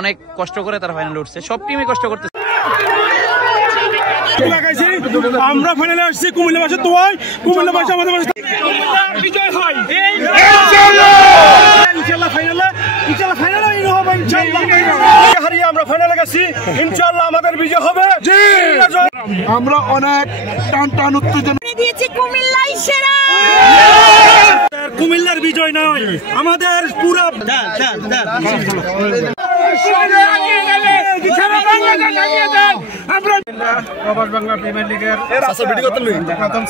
অনেক কষ্ট করে তারা ফাইনালে উঠছে, সব টিমই কষ্ট করতেছে। আমরা ফাইনালে আসছি কুমিল্লা ভাষা, তোমায় কুমিল্লা ভাষা আমাদের বিজয় হয় ইনশাআল্লাহ। ফাইনালে ইনশাআল্লাহ ফাইনালে হবে ইনশাআল্লাহ। হারিয়ে আমরা ফাইনালে গেছি, ইনশাআল্লাহ আমাদের বিজয় হবে। জি, আমরা অনেক টান উত্তেজনা দিয়েছি, কুমিল্লাই সেরা। কুমিল্লার বিজয় নয়, আমাদের পুরো প্রবাস বাংলা প্রিমিয়ার লিগের প্রথম